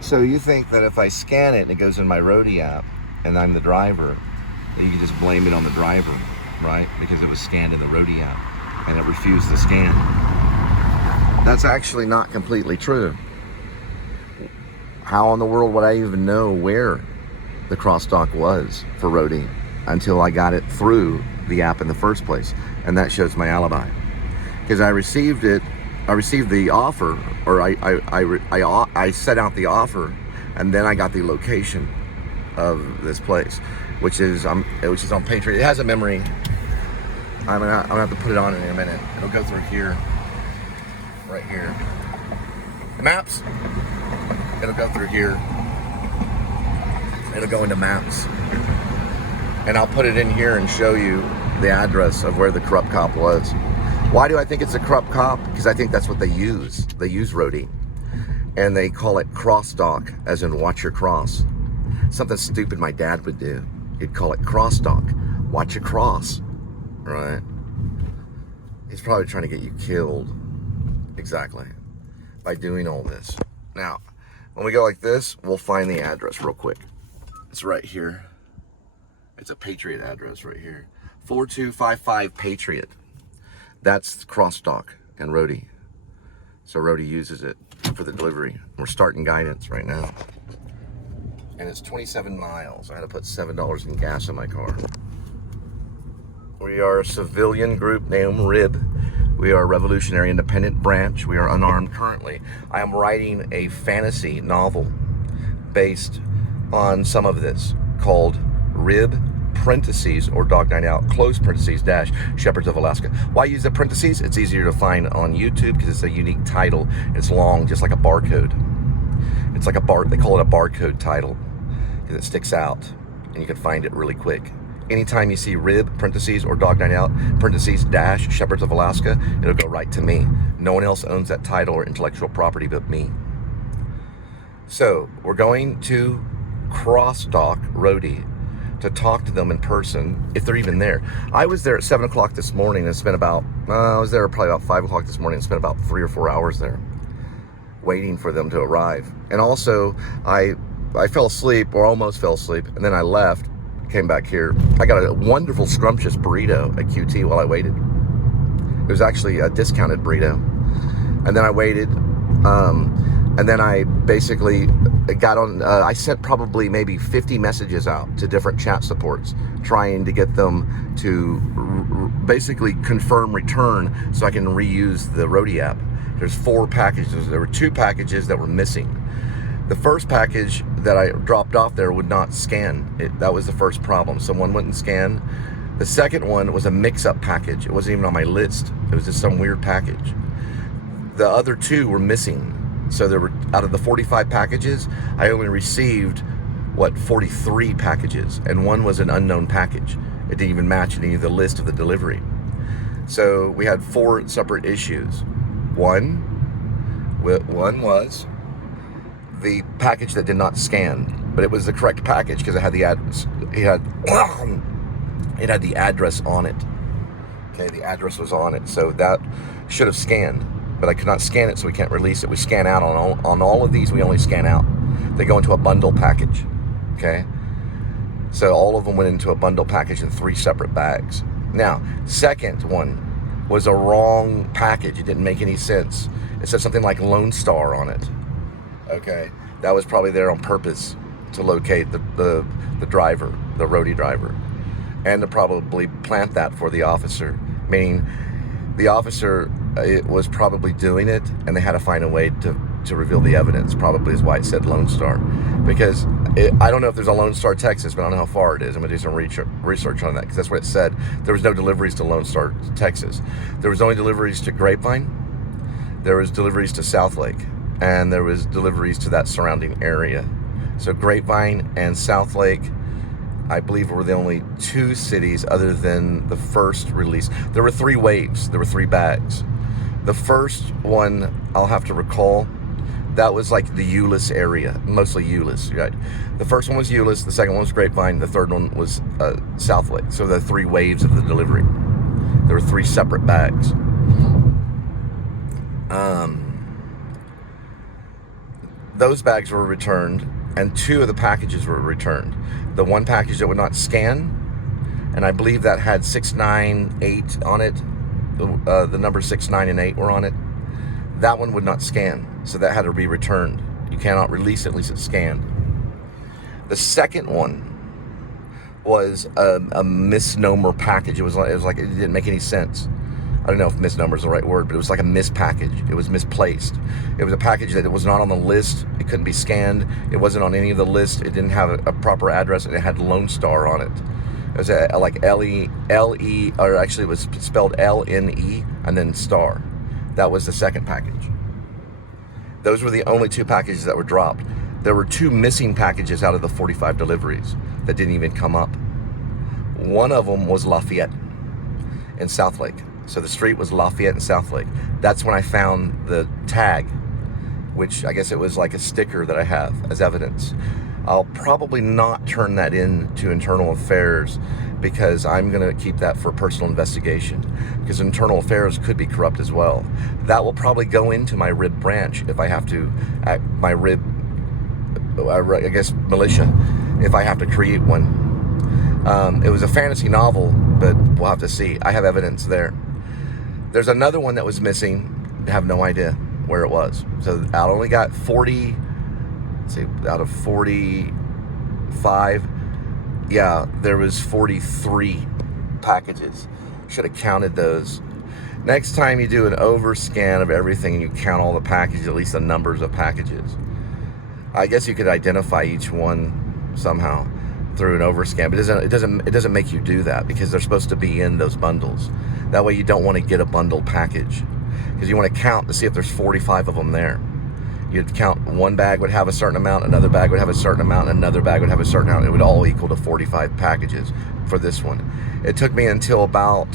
So you think that if I scan it and it goes in my Roadie app and I'm the driver, that you can just blame it on the driver, right? Because it was scanned in the Roadie app and it refused to scan. That's actually not completely true. How in the world would I even know where the crosstalk was for Roadie until I got it through the app in the first place? And that shows my alibi. Because I received the offer, or I set out the offer, and then I got the location of this place, which is on Patriot. It has a memory. I'm gonna have to put it on in a minute. It'll go through here, right here. Maps. It'll go through here. It'll go into maps, and I'll put it in here and show you the address of where the corrupt cop was. Why do I think it's a corrupt cop? Because I think that's what they use. They use Roadie, and they call it crosstalk, as in watch your cross. Something stupid my dad would do. He'd call it crosstalk, watch your cross, right? He's probably trying to get you killed, exactly, by doing all this. Now, when we go like this, we'll find the address real quick. It's right here. It's a Patriot address right here. 4255 Patriot. That's crosstalk and Roadie. So Roadie uses it for the delivery. We're starting guidance right now. And it's 27 miles. I had to put $7 in gas in my car. We are a civilian group named RIB. We are a Revolutionary Independent Branch. We are unarmed currently. I am writing a fantasy novel based on some of this called RIB parentheses or Dog Night Out close parentheses dash Shepherds of Alaska. Why use the parentheses? It's easier to find on YouTube because it's a unique title. It's long, just like a barcode. It's like a they call it a barcode title because it sticks out and you can find it really quick. Anytime you see RIB parentheses or Dog Night Out parentheses dash Shepherds of Alaska, it'll go right to me. No one else owns that title or intellectual property but me. So we're going to crosstalk Roadie to talk to them in person, if they're even there. I was there at 7 o'clock this morning and spent about, I was there probably about 5 o'clock this morning and spent about 3 or 4 hours there waiting for them to arrive. And also, I fell asleep, or almost fell asleep, and then I left, came back here. I got a wonderful scrumptious burrito at QT while I waited. It was actually a discounted burrito. And then I waited, and then I basically got on, I sent probably maybe 50 messages out to different chat supports, trying to get them to basically confirm return so I can reuse the Roadie app. There's 4 packages. There were 2 packages that were missing. The first package that I dropped off there would not scan. That was the first problem. Someone wouldn't scan. The second one was a mix-up package. It wasn't even on my list. It was just some weird package. The other 2 were missing. So there were, out of the 45 packages, I only received, 43 packages, and one was an unknown package. It didn't even match any of the list of the delivery. So we had 4 separate issues. One was the package that did not scan, but it was the correct package because it had the address. It had the address on it. Okay, the address was on it, so that should have scanned. But I could not scan it, so we can't release it. We scan out on all of these. We only scan out. They go into a bundle package. Okay, so all of them went into a bundle package in 3 separate bags. Now, second one was a wrong package. It didn't make any sense. It said something like Lone Star on it. Okay, that was probably there on purpose to locate the driver, the Roadie driver, and to probably plant that for the officer, meaning the officer was probably doing it, and they had to find a way to reveal the evidence. Probably is why it said Lone Star, because I don't know if there's a Lone Star, Texas, but I don't know how far it is. I'm gonna do some research on that because that's what it said. There was no deliveries to Lone Star, Texas. There was only deliveries to Grapevine. There was deliveries to South Lake, and there was deliveries to that surrounding area. So Grapevine and South Lake, I believe, were the only 2 cities other than the first release. There were 3 waves. There were 3 bags. The first one, I'll have to recall, that was like the Euless area, mostly Euless, right? The first one was Euless, the second one was Grapevine, the third one was South Lake. So the 3 waves of the delivery. There were 3 separate bags. those bags were returned, and 2 of the packages were returned. The one package that would not scan, and I believe that had 698 on it, the number 6, 9, and 8 were on it. That one would not scan, so that had to be returned. You cannot release it unless it's scanned. The second one was a misnomer package. It was like it didn't make any sense. I don't know if misnomer is the right word, but it was like a mispackage. It was misplaced. It was a package that it was not on the list. It couldn't be scanned. It wasn't on any of the list. It didn't have a proper address, and it had Lone Star on it. It was like L-E, or actually it was spelled L-N-E and then star. That was the second package. Those were the only 2 packages that were dropped. There were 2 missing packages out of the 45 deliveries that didn't even come up. One of them was Lafayette in Southlake. So the street was Lafayette and Southlake. That's when I found the tag, which I guess it was like a sticker that I have as evidence. I'll probably not turn that in to Internal Affairs because I'm going to keep that for personal investigation, because Internal Affairs could be corrupt as well. That will probably go into my RIB branch if I have to, my RIB, I guess militia, if I have to create one. It was a fantasy novel, but we'll have to see. I have evidence there. There's another one that was missing. I have no idea where it was. So I only got 40, let's see, out of 45. Yeah, there was 43 packages. Should have counted those. Next time you do an overscan of everything and you count all the packages, at least the numbers of packages, I guess you could identify each one somehow through an overscan, but it doesn't make you do that because they're supposed to be in those bundles. That way you don't want to get a bundled package because you want to count to see if there's 45 of them there. You'd count, one bag would have a certain amount, another bag would have a certain amount, and another bag would have a certain amount. It would all equal to 45 packages for this one. It took me until about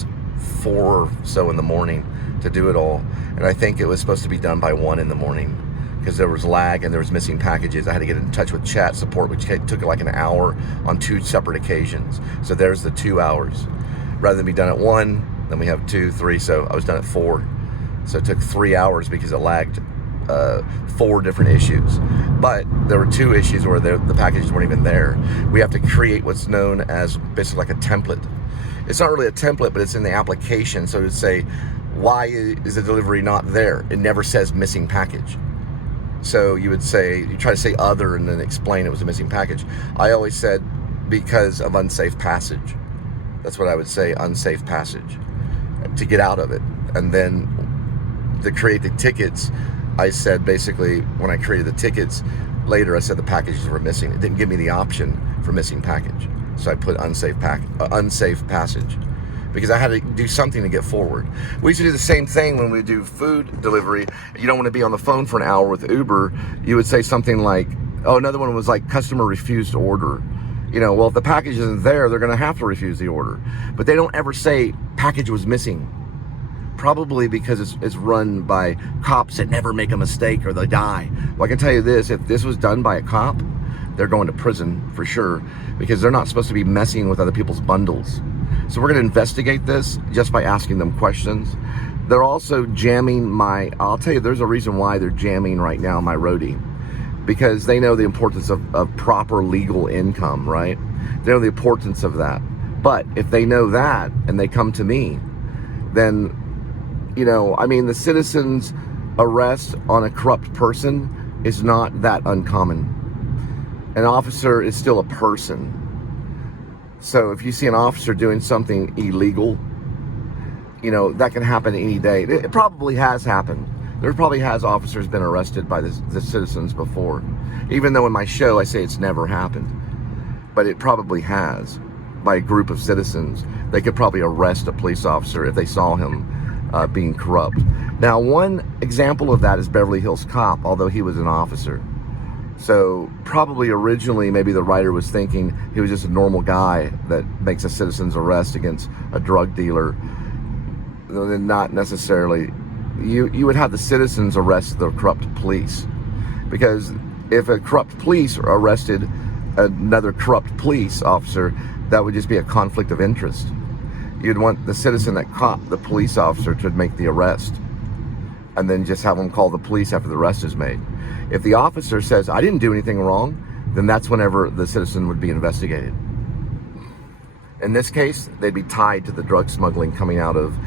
4 or so in the morning to do it all, and I think it was supposed to be done by 1 in the morning because there was lag and there was missing packages. I had to get in touch with chat support, which took like an hour on 2 separate occasions. So there's the 2 hours. Rather than be done at 1, then we have 2, 3, so I was done at 4. So it took 3 hours because it lagged 4 different issues. But there were 2 issues where the packages weren't even there. We have to create what's known as basically like a template. It's not really a template, but it's in the application. So to say, why is the delivery not there? It never says missing package. So you would say, you try to say other and then explain it was a missing package. I always said because of unsafe passage. That's what I would say, unsafe passage, to get out of it. And then to create the tickets, I said basically when I created the tickets later, I said the packages were missing. It didn't give me the option for missing package. So I put unsafe passage because I had to do something to get forward. We used to do the same thing when we do food delivery. You don't want to be on the phone for an hour with Uber. You would say something like, oh, another one was like customer refused order. You know, well, if the package isn't there, they're going to have to refuse the order. But they don't ever say package was missing. Probably because it's run by cops that never make a mistake or they die. Well, I can tell you this, if this was done by a cop, they're going to prison for sure because they're not supposed to be messing with other people's bundles. So we're going to investigate this just by asking them questions. They're also jamming I'll tell you, there's a reason why they're jamming right now my Roadie. Because they know the importance of proper legal income, right? They know the importance of that. But if they know that and they come to me, then, you know, I mean, the citizen's arrest on a corrupt person is not that uncommon. An officer is still a person. So if you see an officer doing something illegal, you know, that can happen any day. It probably has happened. There probably has officers been arrested by the citizens before. Even though in my show I say it's never happened. But it probably has. By a group of citizens. They could probably arrest a police officer if they saw him being corrupt. Now, one example of that is Beverly Hills Cop, although he was an officer. So probably originally maybe the writer was thinking he was just a normal guy that makes a citizen's arrest against a drug dealer. And not necessarily... You would have the citizens arrest the corrupt police, because if a corrupt police arrested another corrupt police officer, that would just be a conflict of interest. You'd want the citizen that caught the police officer to make the arrest. and then just have them call the police after the arrest is made. If the officer says, I didn't do anything wrong, then that's whenever the citizen would be investigated. In this case, they'd be tied to the drug smuggling coming out of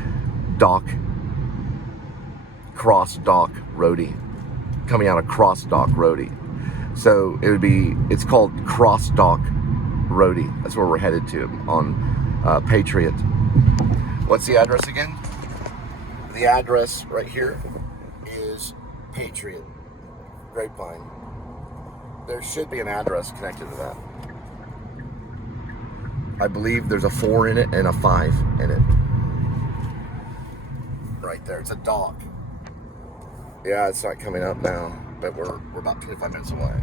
cross dock Roadie, coming out of cross dock Roadie. So it's called cross dock Roadie. That's where we're headed to on Patriot. What's the address again? The address right here is Patriot, Grapevine. There should be an address connected to that. I believe there's a 4 in it and a 5 in it. Right there, it's a dock. Yeah, it's not coming up now, but we're about 25 minutes away.